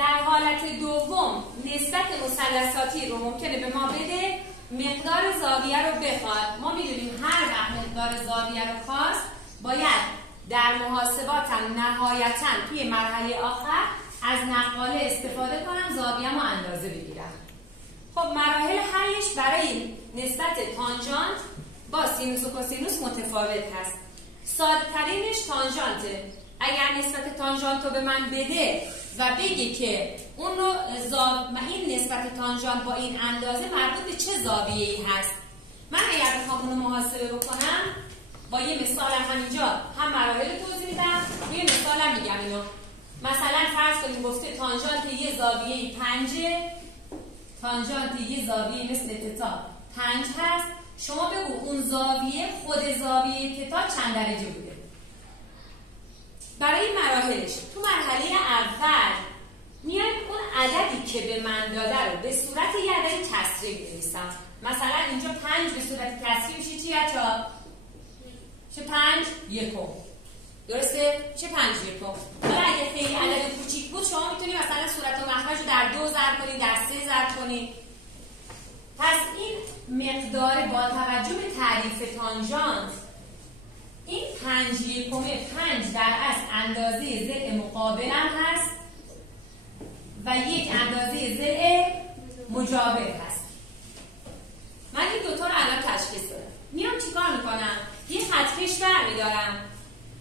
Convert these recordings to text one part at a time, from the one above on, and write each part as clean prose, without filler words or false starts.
در حالت دوم نسبت مثلثاتی رو ممکنه به ما بده، مقدار زاویه رو بخواد. ما میدونیم هر وقت مقدار زاویه رو خواست باید در محاسبات هم نهایتاً توی مرحله آخر از نقاله استفاده کنم، زاویه رو اندازه بگیرم. خب مراحل حلش برای نسبت تانژانت با سینوس و کوسینوس متفاوت هست. ساده‌ترینش تانژانته. اگر نسبت تانژانت رو به من بده و بگه که اون رو این نسبت تانژانت با این اندازه مربوط به چه زاویه‌ای هست، من اگر بخوام اون رو محاسبه بکنم با یه مثال همینجا هم مراحل توضیح میدم، یه مثال هم میگم اینو. مثلا فرض کنیم گفته تانژانت یه زاویه 5، تانژانت یه زاویه مثل تتا 5 هست. شما بگو اون زاویه خود زاویه تتا چند درجه بوده. برای مراحلش تو مرحله اول میایم اون عددی که به من داده رو به صورت یه عدد کسری بنویسم. مثلا اینجا 5 به صورت کسری میشه چی بچه‌ها؟ چه 5 یکم. درسته؟ چه 5 یکم. حالا اگه خیلی عدد کوچیک بود شما میتونید مثلا صورت و مخرج رو در 2 ضرب کنید، در 3 ضرب کنید. پس این مقدار با توجه به تعریف تانژانت، این 5 یکمه 5 در اصل اندازه ضلع مقابلم هست و یک اندازه ضلع مجاور هست. من این دوتا رو الان تشخیص دادم. میام چیکار میکنم؟ یه خطکش برمیدارم.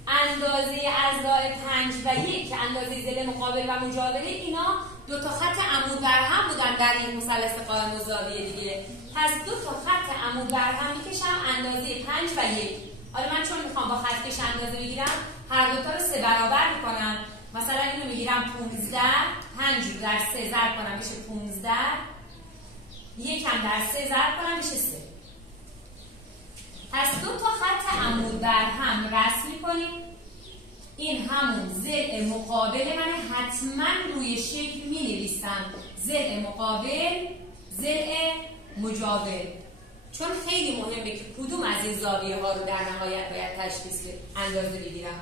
اندازه اضلاع 5 و 1 که اندازه ضلع مقابل و مجاوره، اینا دو تا خط عمود بر هم بودن در این مثلث قائم الزاویه دیگه. پس دو تا خط عمود بر هم میکشم اندازه 5 و 1. حالا من چون میخوام با خطکش اندازه بگیرم هر دو تا رو 3 برابر میکنم. مثلا اینو میگیرم 15، 5 رو در 3 ضرب کنم بشه 15، 1 هم در 3 ضرب کنم بشه 3. پس دو تا خط عمود بر هم رسم می‌کنیم. این همون ضلع مقابل من، حتما روی شکل می‌نویسم ضلع مقابل، ضلع مجاور، چون خیلی مهمه که کدوم از این زاویه ها رو در نهایت باید تشخیص اندازه بگیرم.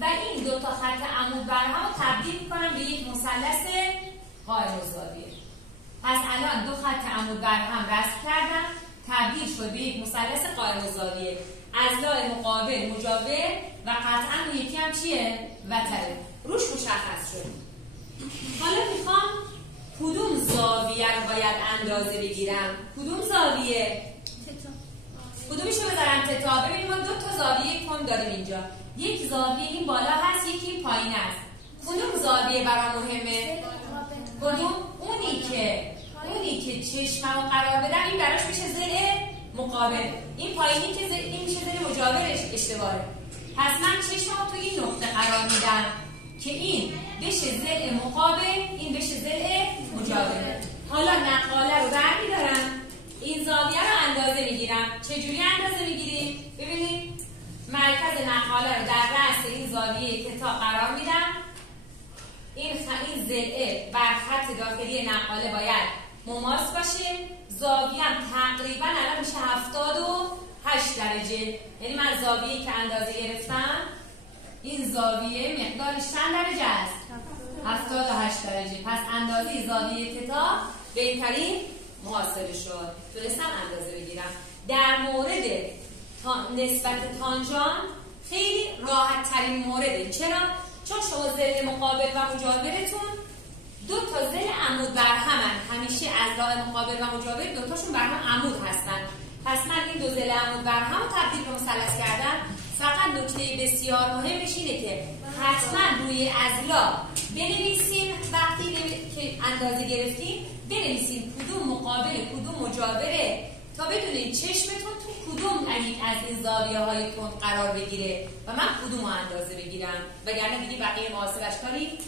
و این دو تا خط عمود بر هم رو تبدیل می‌کنم به یک مثلث قائم الزاویه. پس الان دو خط عمود بر هم رسم کردم، تبدیل شد به یک مثلث قائم الزاویه. اضلاع مقابل مجاور و قطعا اون یکی هم چیه؟ وتره. روش مشخص شد. حالا میخوام کدوم زاویه رو باید اندازه بگیرم؟ کدوم زاویه؟ تتا. کدومشو بذارم تتا؟ ببینید ما دو تا زاویه کم داریم اینجا. یک زاویه این بالا هست، یکی این پایین است. کدوم زاویه برام مهمه؟ کدوم؟ اونی که چشممو قرار بدم این براش میشه ضلع مقابل. این پایینی که این میشه ضلع مجاورش اشتباهه. پس من چشممو تو این نقطه قرار میدم که این بشه ضلع مقابل، این بشه ضلع مجاور. حالا نقاله رو برمیدارم، این زاویه رو اندازه میگیرم. چجوری اندازه میگیریم؟ ببینید مرکز نقاله رو در رأس این زاویه تتا قرار میدم. این ضلع بر خط داخلی نقاله باید مماس باشه. زاویه هم تقریبا الان میشه 78 درجه. یعنی من زاویه‌ای که اندازه گرفتم، این زاویه مقدارش چند درجه است؟ 78 درجه. پس اندازه زاویه تتا بهترین محاسبه شد. تونستم اندازه بگیرم. در مورد نسبت تانژانت خیلی راحت ترین مورده. چرا؟ چون شما ضلع مقابل و مجاورتون دو تا ضلع عمود بر همن. همیشه اضلاع مقابل و مجاور دو تاشون بر هم عمود هستن. پس من این دو ضلع عمود بر هم تبدیل به مثلث کردم. فقط نکته بسیار مهمش اینه که حتما روی اضلاع بنویسیم وقتی که اندازه گرفتیم، بنویسیم کدوم مقابل کدوم مجاوره تا بدونید چشمتون تو کدوم از این زاویه های تند قرار بگیره و من کدوم رو اندازه بگیرم، وگرنه دیگه بقیه محاسبش کاری